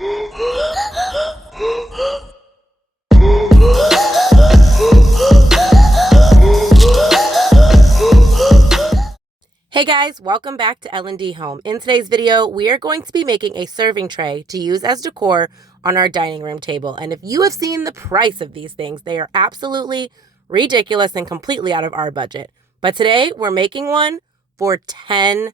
Hey guys, welcome back to L&D Home. In today's video, we are going to be making a serving tray to use as decor on our dining room table. And if you have seen the price of these things, they are absolutely ridiculous and completely out of our budget. But today, we're making one for $10.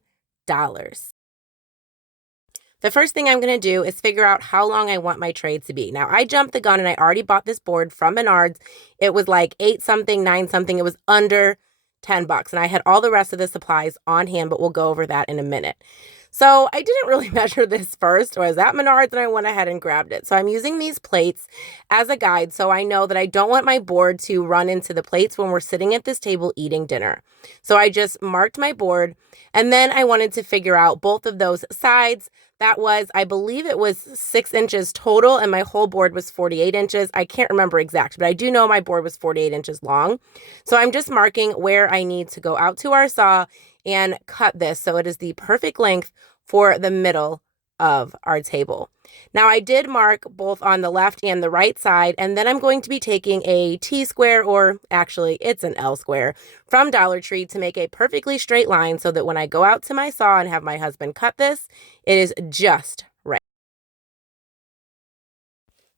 The first thing I'm going to do is figure out how long I want my tray to be. Now, I jumped the gun and I already bought this board from Menards. It was like 8 something, 9 something. It was under $10, and I had all the rest of the supplies on hand, but we'll go over that in a minute. So I didn't really measure this first. I was at Menards and I went ahead and grabbed it. So I'm using these plates as a guide so I know that I don't want my board to run into the plates when we're sitting at this table eating dinner. So I just marked my board, and then I wanted to figure out both of those sides. That was, I believe it was 6 inches total, and my whole board was 48 inches. I can't remember exact, but I do know my board was 48 inches long. So I'm just marking where I need to go out to our saw and cut this so it is the perfect length for the middle of our table. Now I did mark both on the left and the right side, and then I'm going to be taking a T-square, or actually it's an L-square, from Dollar Tree to make a perfectly straight line so that when I go out to my saw and have my husband cut this, it is just right.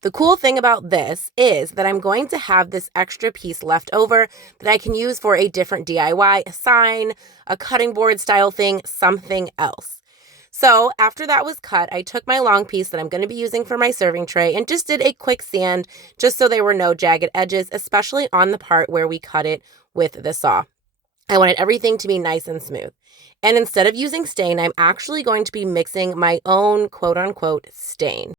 The cool thing about this is that I'm going to have this extra piece left over that I can use for a different DIY, a sign, a cutting board style thing, something else. So after that was cut, I took my long piece that I'm going to be using for my serving tray and just did a quick sand just so there were no jagged edges, especially on the part where we cut it with the saw. I wanted everything to be nice and smooth. And instead of using stain, I'm actually going to be mixing my own quote-unquote stain.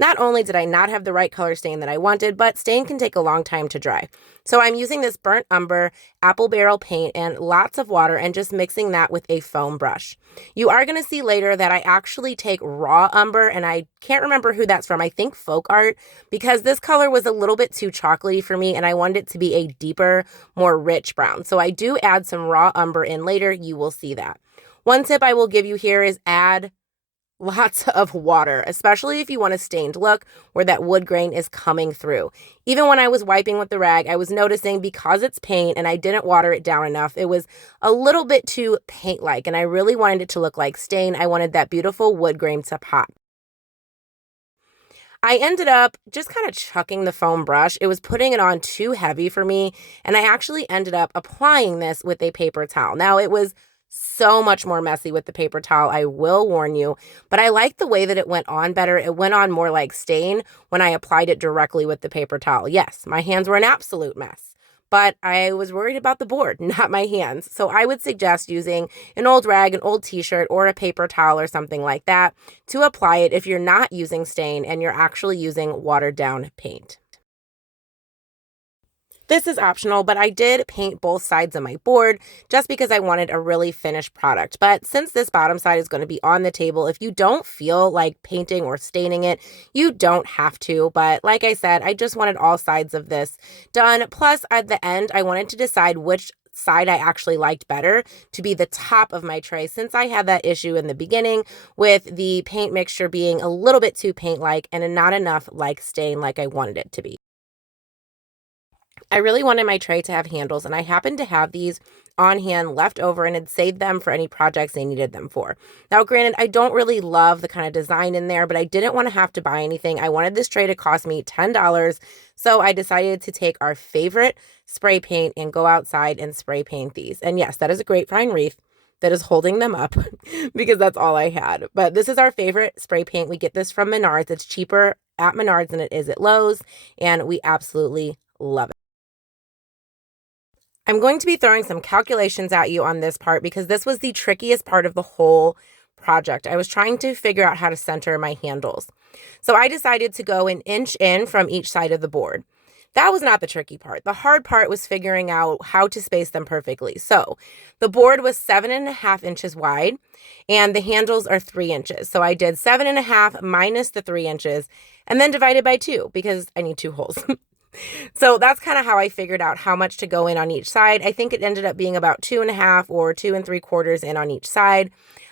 Not only did I not have the right color stain that I wanted, but stain can take a long time to dry. So I'm using this burnt umber apple barrel paint and lots of water and just mixing that with a foam brush. You are going to see later that I actually take raw umber, and I can't remember who that's from. I think Folk Art, because this color was a little bit too chocolatey for me and I wanted it to be a deeper, more rich brown. So I do add some raw umber in later. You will see that. One tip I will give you here is add lots of water, especially if you want a stained look where that wood grain is coming through. Even when I was wiping with the rag, I was noticing because it's paint and I didn't water it down enough, it was a little bit too paint-like, and I really wanted it to look like stain. I wanted that beautiful wood grain to pop. I ended up just kind of chucking the foam brush. It was putting it on too heavy for me, and I actually ended up applying this with a paper towel. Now, it was so much more messy with the paper towel, I will warn you, but I like the way that it went on better. It went on more like stain when I applied it directly with the paper towel. Yes, my hands were an absolute mess, but I was worried about the board, not my hands. So I would suggest using an old rag, an old t-shirt, or a paper towel or something like that to apply it if you're not using stain and you're actually using watered down paint. This is optional, but I did paint both sides of my board just because I wanted a really finished product. But since this bottom side is going to be on the table, if you don't feel like painting or staining it, you don't have to. But like I said, I just wanted all sides of this done. Plus, at the end, I wanted to decide which side I actually liked better to be the top of my tray, since I had that issue in the beginning with the paint mixture being a little bit too paint-like and not enough like stain like I wanted it to be. I really wanted my tray to have handles, and I happened to have these on hand left over and had saved them for any projects I needed them for. Now, granted, I don't really love the kind of design in there, but I didn't want to have to buy anything. I wanted this tray to cost me $10, so I decided to take our favorite spray paint and go outside and spray paint these. And yes, that is a grapevine wreath that is holding them up because that's all I had. But this is our favorite spray paint. We get this from Menards. It's cheaper at Menards than it is at Lowe's, and we absolutely love it. I'm going to be throwing some calculations at you on this part because this was the trickiest part of the whole project. I was trying to figure out how to center my handles. So I decided to go an inch in from each side of the board. That was not the tricky part. The hard part was figuring out how to space them perfectly. So the board was 7.5 inches wide and the handles are 3 inches. So I did 7.5 minus the 3 inches and then divided by 2 because I need 2 holes. So that's kind of how I figured out how much to go in on each side. I think it ended up being about 2.5 or 2 3/4 in on each side.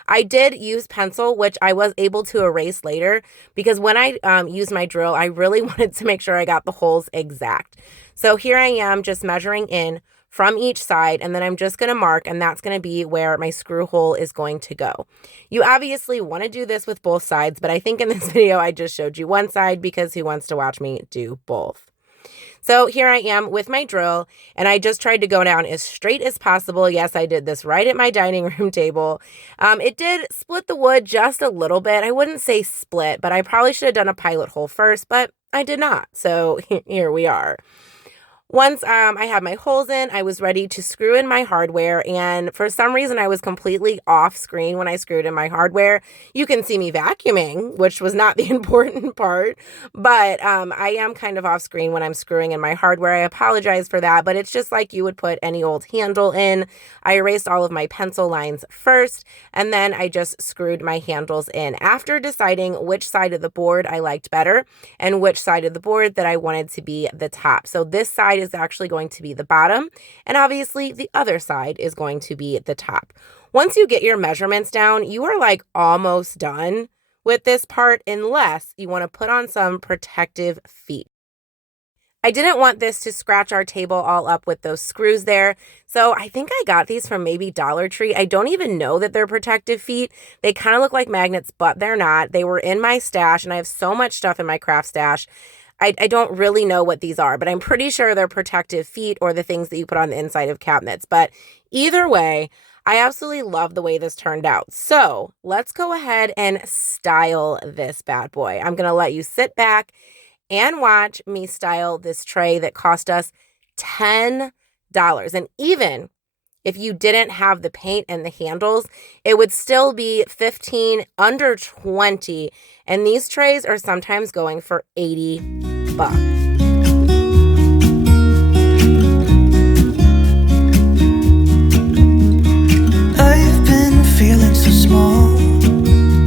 I did use pencil, which I was able to erase later because when I used my drill, I really wanted to make sure I got the holes exact. So here I am just measuring in from each side, and then I'm just going to mark, and that's going to be where my screw hole is going to go. You obviously want to do this with both sides, but I think in this video I just showed you one side because who wants to watch me do both? So here I am with my drill, and I just tried to go down as straight as possible. Yes, I did this right at my dining room table. It did split the wood just a little bit. I wouldn't say split, but I probably should have done a pilot hole first, but I did not. So here we are. Once I had my holes in, I was ready to screw in my hardware, and for some reason I was completely off screen when I screwed in my hardware. You can see me vacuuming, which was not the important part, but I am kind of off screen when I'm screwing in my hardware. I apologize for that, but it's just like you would put any old handle in. I erased all of my pencil lines first, and then I just screwed my handles in after deciding which side of the board I liked better and which side of the board that I wanted to be the top. So this side is actually going to be the bottom, and obviously the other side is going to be the top. Once you get your measurements down, you are like almost done with this part unless you want to put on some protective feet. I didn't want this to scratch our table all up with those screws there, so I think I got these from maybe Dollar Tree. I don't even know that they're protective feet. They kind of look like magnets, but they're not. They were in my stash, and I have so much stuff in my craft stash. I don't really know what these are, but I'm pretty sure they're protective feet or the things that you put on the inside of cabinets. But either way, I absolutely love the way this turned out. So let's go ahead and style this bad boy. I'm going to let you sit back and watch me style this tray that cost us $10. And even if you didn't have the paint and the handles, it would still be 15, under 20. And these trays are sometimes going for $80. I've been feeling so small.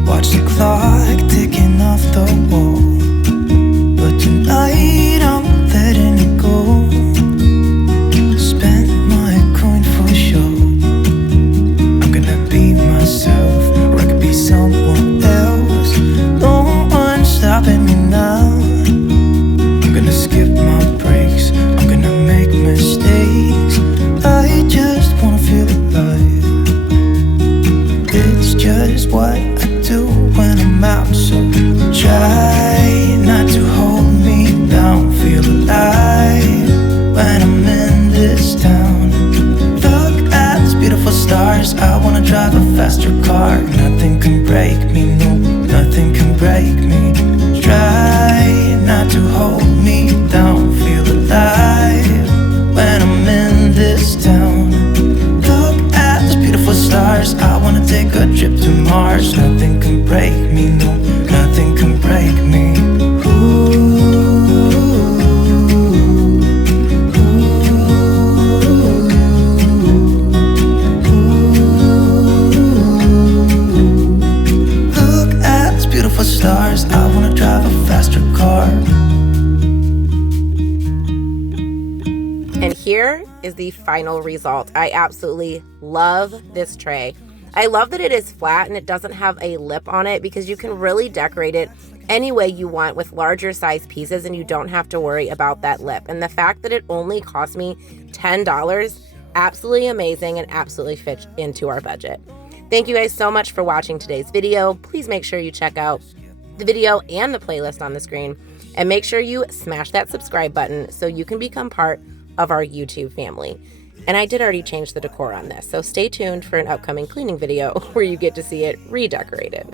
Watch the clock ticking off the wall. But tonight I'm letting it go. Spend my coin for sure. I'm gonna be myself, or I could be someone else. No one's stopping me now. I'm gonna skip my breaks, I'm gonna make mistakes. I just wanna feel alive. It's just what I do when I'm out, so try not to hold me down. Feel alive when I'm in this town. Look at these beautiful stars. I wanna drive a faster car. Nothing can break me, no, nothing can break me. Try not to hold me down. Feel alive when I'm in this town. Look at these beautiful stars. I wanna take a trip to Mars. Nothing can break me, no, nothing can break me. Look at these beautiful stars. I wanna drive a faster car. And here is the final result. I absolutely love this tray. I love that it is flat and it doesn't have a lip on it because you can really decorate it any way you want with larger size pieces and you don't have to worry about that lip. And the fact that it only cost me $10, absolutely amazing and absolutely fits into our budget. Thank you guys so much for watching today's video. Please make sure you check out the video and the playlist on the screen, and make sure you smash that subscribe button so you can become part of our YouTube family. And I did already change the decor on this, so stay tuned for an upcoming cleaning video where you get to see it redecorated.